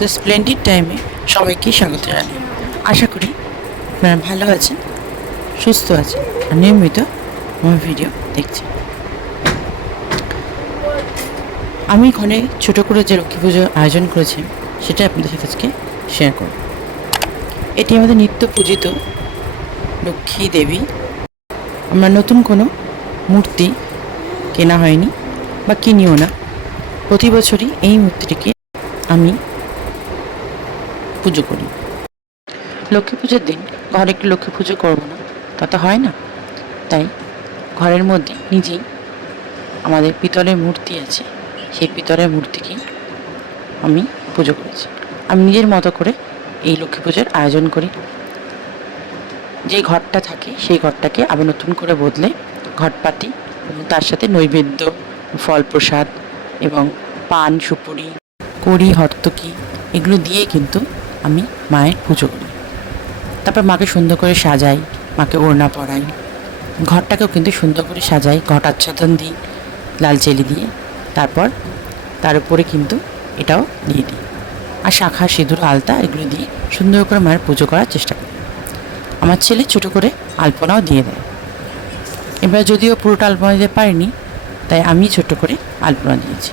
The splendid টাইমে সবাইকে স্বাগত জানাই। আশা করি আপনারা ভালো আছেন, সুস্থ আছেন, আর নিয়মিত আমার ভিডিও দেখছেন। আমি এখানে ছোটো করে যে লক্ষ্মী পুজোর আয়োজন করেছি, সেটা আপনাদের সাথে আজকে শেয়ার করব। এটি আমাদের নিত্য পূজিত লক্ষ্মী দেবী। আমরা নতুন কোনো মূর্তি কেনা হয়নি বা কিনিও না। প্রতি বছরই এই মূর্তিটিকে আমি পুজো করি। লক্ষ্মী পুজোর দিন ঘরে একটু লক্ষ্মী পুজো করব না, তা তো হয় না। তাই ঘরের মধ্যে নিজেই আমাদের পিতলের মূর্তি আছে, সেই পিতলের মূর্তিকেই আমি পুজো করেছি। আমি নিজের মতো করে এই লক্ষ্মী পুজোর আয়োজন করি। যে ঘরটা থাকে সেই ঘরটাকে আবার নতুন করে বদলে ঘট পাতি এবং তার সাথে নৈবেদ্য ফল প্রসাদ এবং পান, সুপুরি, কড়ি হর্তকি এগুলো দিয়ে কিন্তু আমি মায়ের পুজো করি। তারপর মাকে সুন্দর করে সাজাই, মাকে ওড়না পরাই। ঘরটাকেও কিন্তু সুন্দর করে সাজাই, ঘট আচ্ছাদন দিই, লাল চেলি দিয়ে। তারপর তার উপরে কিন্তু এটাও দিয়ে দিই। আর শাখা, সিঁদুর, আলতা এগুলো দিয়ে সুন্দর করে মায়ের পুজো করার চেষ্টা করি। আমার ছেলে ছোটো করে আলপনাও দিয়ে দেয়। এবার যদিও পুরোটা আলপনা দিতে পারিনি, তাই আমি ছোট করে আলপনা দিয়েছি।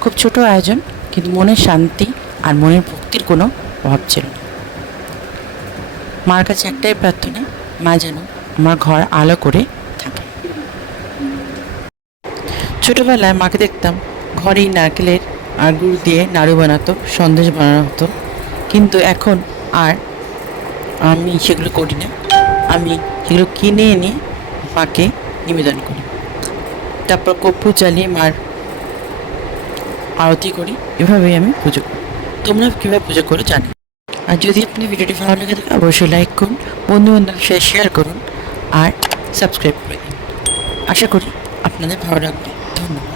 খুব ছোট আয়োজন, কিন্তু মনের শান্তি আর মনের ভক্তির কোনো অভাব ছিল না। মার কাছে একটাই প্রার্থনা, মা যেন আমার ঘর আলো করে থাকে। ছোটোবেলায় মাকে দেখতাম ঘরেই নারকেলের আর গুড় দিয়ে নাড়ু বানাতো, সন্দেশ বানানো হতো। কিন্তু এখন আর আমি সেগুলো করি না। আমি সেগুলো কিনে এনে মাকে নিবেদন করি। তারপর কর্পূর জ্বালিয়ে মার আরতি করি। এভাবেই আমি পুজো করি। তোমরা কীভাবে পুজো করে জানি। আর যদি আপনি ভিডিওটি ভালো লেগে থাকে, অবশ্যই লাইক করুন বন্ধু বান্ধবের সাথে শেয়ার করুন, আর সাবস্ক্রাইব করে দিন। আশা করি আপনাদের ভালো লাগবে। ধন্যবাদ।